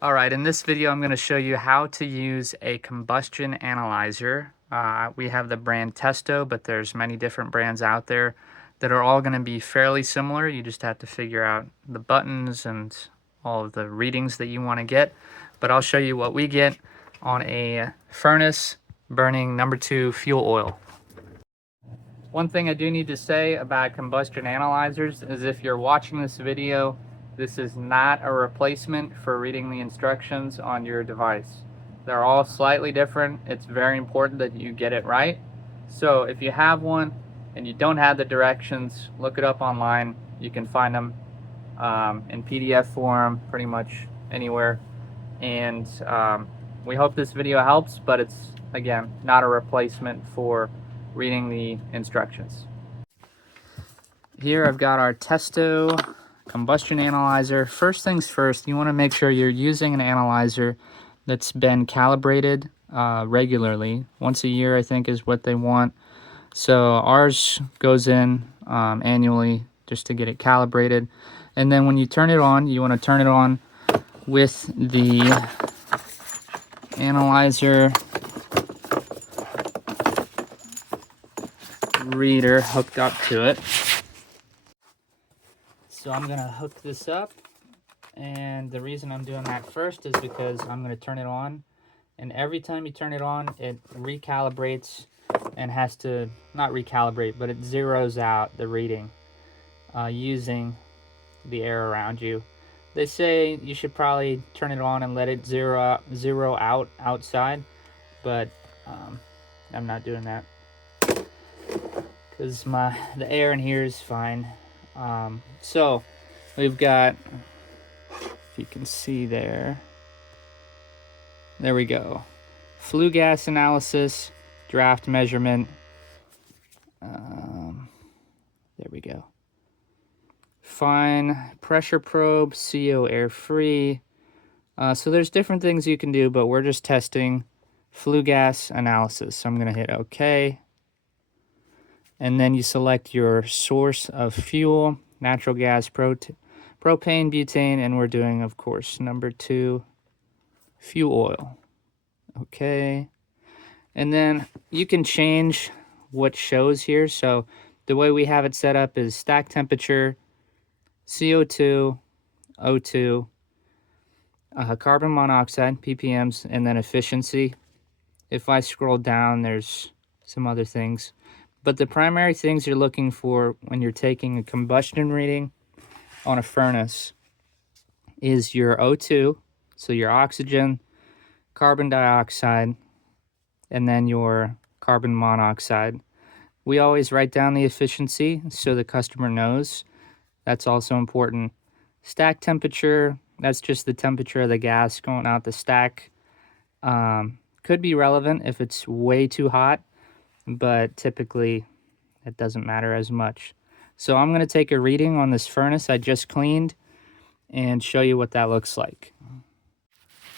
All right, in this video, I'm going to show you how to use a combustion analyzer. We have the brand Testo, but there's many different brands out there that are all going to be fairly similar. You just have to figure out the buttons and all of the readings that you want to get. But I'll show you what we get on a furnace burning #2 fuel oil. One thing I do need to say about combustion analyzers is if you're watching this video, this is not a replacement for reading the instructions on your device. They're all slightly different. It's very important that you get it right. So if you have one and you don't have the directions, look it up online. You can find them in PDF form pretty much anywhere. And we hope this video helps, but it's, again, not a replacement for reading the instructions. Here I've got our Testo combustion analyzer. First things first, you want to make sure you're using an analyzer that's been calibrated regularly. Once a year, I think, is what they want. So ours goes in annually just to get it calibrated. And then when you turn it on, you want to turn it on with the analyzer reader hooked up to it. So I'm going to hook this up, and the reason I'm doing that first is because I'm going to turn it on, and every time you turn it on, it recalibrates and has to, not recalibrate, but it zeroes out the reading using the air around you. They say you should probably turn it on and let it zero out outside, but I'm not doing that because the air in here is fine. So we've got, if you can see there we go, flue gas analysis, draft measurement, there we go, fine pressure probe, CO air free. So there's different things you can do, but we're just testing flue gas analysis. So I'm going to hit OK. And then you select your source of fuel, natural gas, propane, butane, and we're doing, of course, #2 fuel oil. Okay. And then you can change what shows here. So the way we have it set up is stack temperature, CO2, O2, carbon monoxide, ppms, and then efficiency. If I scroll down, there's some other things. But the primary things you're looking for when you're taking a combustion reading on a furnace is your O2, so your oxygen, carbon dioxide, and then your carbon monoxide. We always write down the efficiency so the customer knows. That's also important. Stack temperature, that's just the temperature of the gas going out the stack. Could be relevant if it's way too hot, but typically it doesn't matter as much. So I'm going to take a reading on this furnace I just cleaned and show you what that looks like.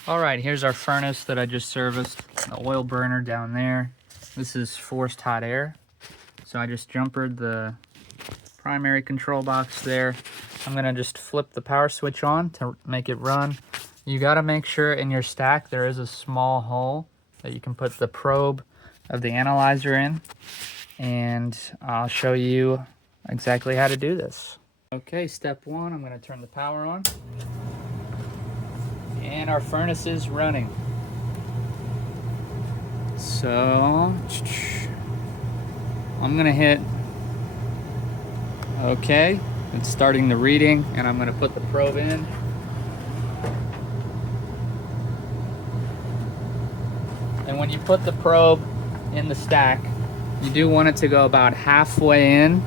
All right, here's our furnace that I just serviced, the oil burner down there. This is forced hot air. So I just jumpered the primary control box there. I'm going to just flip the power switch on to make it run. You got to make sure in your stack there is a small hole that you can put the probe of the analyzer in, and I'll show you exactly how to do this. Okay, step one, I'm going to turn the power on, and our furnace is running. So I'm going to hit OK. It's starting the reading, and I'm going to put the probe in. And when you put the probe in the stack, you do want it to go about halfway in,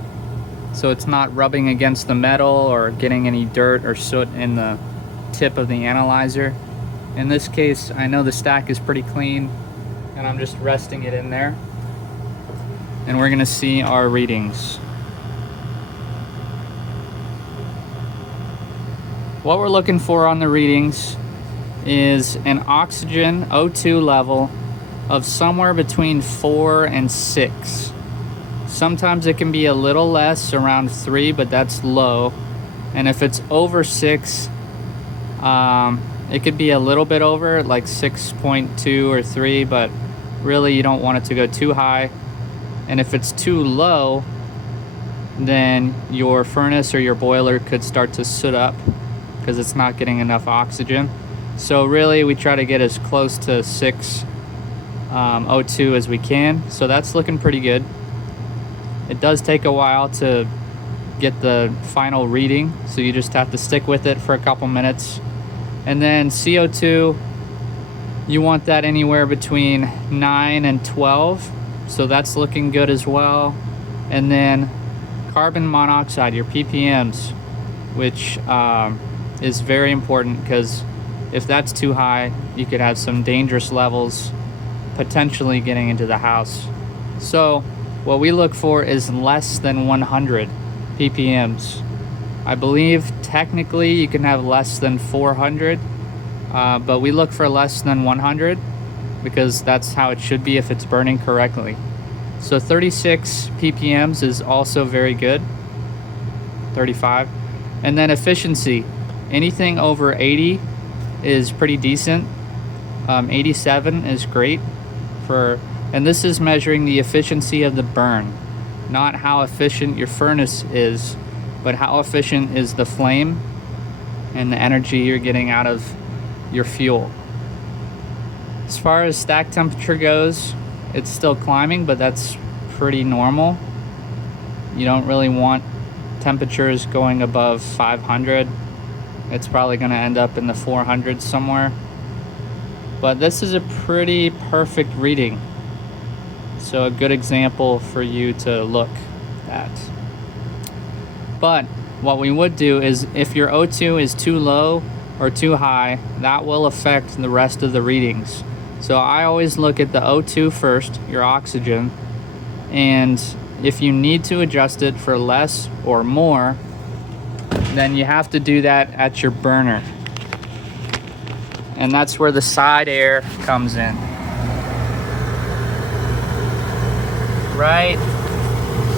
so it's not rubbing against the metal or getting any dirt or soot in the tip of the analyzer. In this case, I know the stack is pretty clean, and I'm just resting it in there. And we're gonna see our readings. What we're looking for on the readings is an oxygen O2 level of somewhere between 4 and 6. Sometimes it can be a little less, around 3, but that's low. And if it's over 6, It could be a little bit over, like 6.2 or 3, but really you don't want it to go too high. And if it's too low, then your furnace or your boiler could start to soot up because it's not getting enough oxygen. So really we try to get as close to 6 O2 as we can. So that's looking pretty good. It does take a while to get the final reading, so you just have to stick with it for a couple minutes. And then CO2, you want that anywhere between 9 and 12, so that's looking good as well. And then carbon monoxide, your ppms, which is very important, because if that's too high, you could have some dangerous levels potentially getting into the house. So what we look for is less than 100 ppms. I believe technically you can have less than 400, but we look for less than 100 because that's how it should be if it's burning correctly. So 36 ppms is also very good, 35. And then efficiency, anything over 80 is pretty decent. 87 is great for, and this is measuring the efficiency of the burn, not how efficient your furnace is, but how efficient is the flame and the energy you're getting out of your fuel. As far as stack temperature goes, it's still climbing, but that's pretty normal. You don't really want temperatures going above 500. It's probably going to end up in the 400s somewhere. But this is a pretty perfect reading. So a good example for you to look at. But what we would do is, if your O2 is too low or too high, that will affect the rest of the readings. So I always look at the O2 first, your oxygen, and if you need to adjust it for less or more, then you have to do that at your burner. And that's where the side air comes in. Right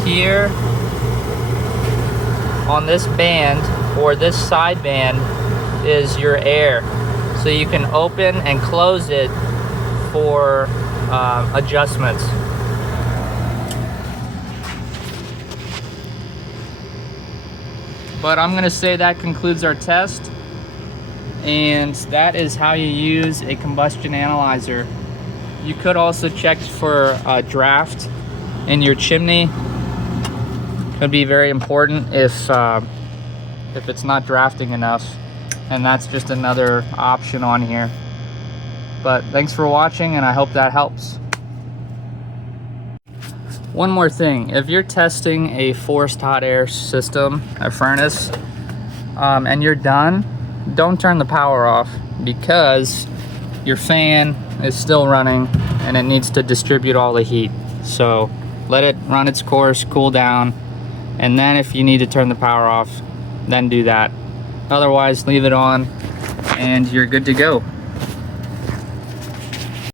here on this band, or this side band, is your air. So you can open and close it for adjustments. But I'm gonna say that concludes our test, and that is how you use a combustion analyzer. You could also check for a draft in your chimney. Could be very important if it's not drafting enough, and that's just another option on here. But thanks for watching, and I hope that helps. One more thing, if you're testing a forced hot air system, a furnace, and you're done, don't turn the power off, because your fan is still running and it needs to distribute all the heat. So let it run its course, cool down, and then if you need to turn the power off, then do that. Otherwise, leave it on and you're good to go.